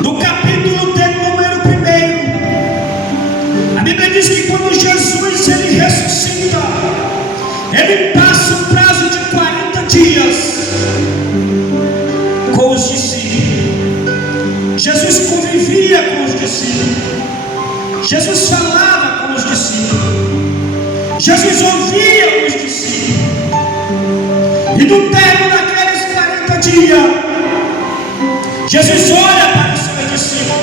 no capítulo de número 1, a Bíblia diz que quando Jesus ele ressuscita, ele passa um prazo de 40 dias com os discípulos. Jesus convivia com os discípulos, Jesus falava com os discípulos, Jesus ouvia os discípulos. E no término daqueles 40 dias, Jesus olha para os seus discípulos.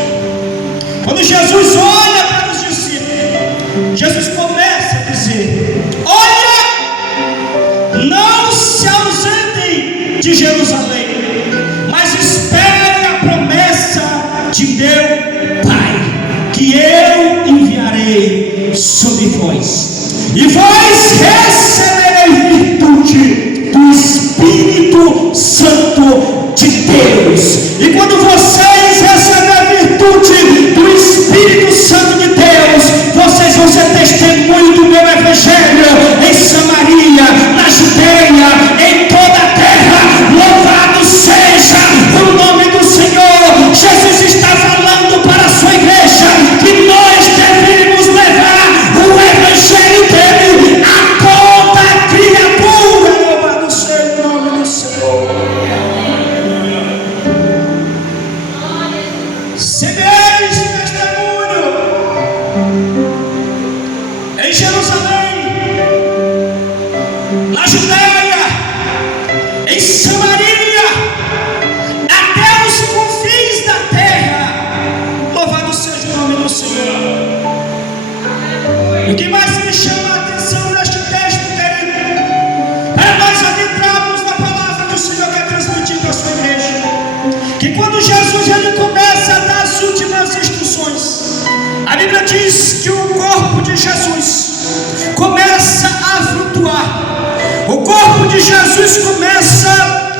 Quando Jesus olha para os discípulos, Jesus começa a dizer: olha, não se ausentem de Jerusalém, mas esperem a promessa de meu Pai, que eu enviarei sobre vós, e vós receberei virtude do Espírito Santo de Deus. E quando vocês receberem a virtude do Espírito Santo de Deus, vocês vão ser testemunho do meu Evangelho em Samaria, na Judeia, em toda a terra. Louvado seja o nome do Senhor. Jesus está falando para a sua igreja que nós devemos levar o Evangelho dele a toda criatura. Louvado seja o nome do Senhor. Semeis testemunho em Jerusalém, na Judeia, em Samaria, até os confins da terra. Louvado seja o nome do Senhor. E o que mais me chama a atenção neste texto, querido, é nós adentrarmos na palavra que o Senhor quer transmitir para a sua igreja. Que quando Jesus ele começa a dar as últimas instruções, a Bíblia diz que o corpo de Jesus começa a flutuar, o corpo de Jesus começa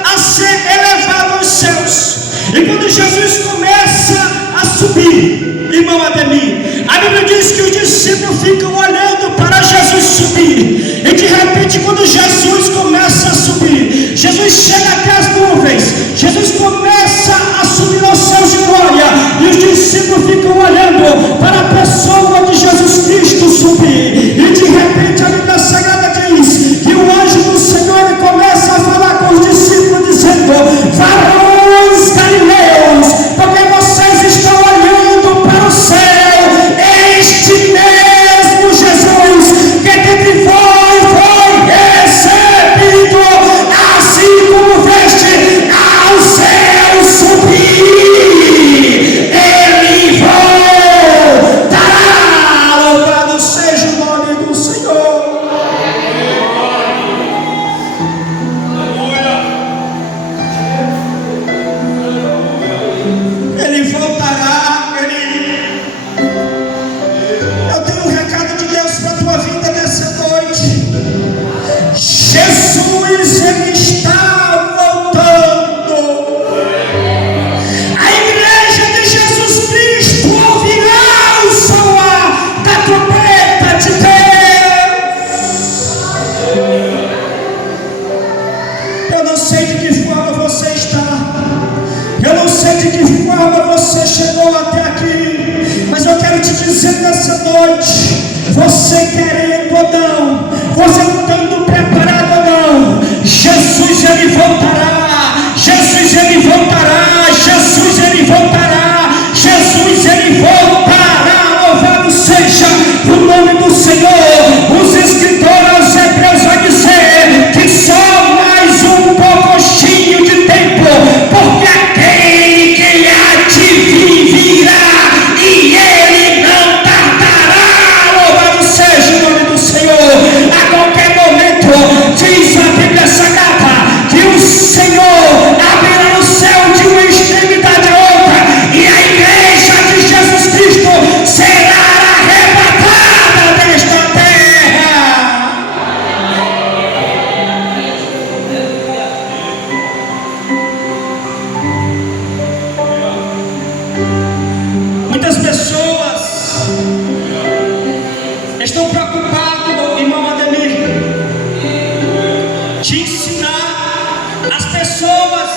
a ser elevado aos céus. E quando Jesus começa a subir, irmão Ademir, a Bíblia diz que os discípulos ficam olhando para Jesus subir. E de repente, quando Jesus começa a subir, Jesus chega até as nuvens, Jesus começa a subir aos céus de glória, e os discípulos ficam olhando para a pessoa de Jesus Cristo subir. E de repente a Bíblia Sagrada diz que o anjo do Senhor começa a falar com os discípulos, dizendo: varões galileus, porque vocês estão olhando para o céu, este mesmo Jesus que dentre vós foi recebido, assim como veste ao céu subir, ele voltará. Louvado seja o nome do Senhor. Ele voltará, querido. Eu tenho um recado de Deus para a tua vida nessa noite. Jesus, ele está voltando. A igreja de Jesus Cristo ouvirá o soar da trombeta de Deus. Eu não sei de que forma você está, eu não sei de que forma você chegou até aqui, mas eu quero te dizer nessa noite, você querendo ou não, você estando preparado ou não, Jesus ele voltará, Jesus ele voltará, Jesus ele voltará, Jesus ele voltará. Louvado seja o nome do Senhor. Os escritores aos Hebreus vão dizer que só mais um pouquinho de tempo, porque aquele que há de vir virá e ele não tardará. Louvado seja o nome do Senhor. A qualquer momento, diz a Bíblia Sagrada, que o Senhor abrirá o céu de uma extremidade a outra, e a igreja de Jesus Cristo será arrebatada desta terra. Muitas pessoas estão preocupadas, irmão Ademir, de ensinar as pessoas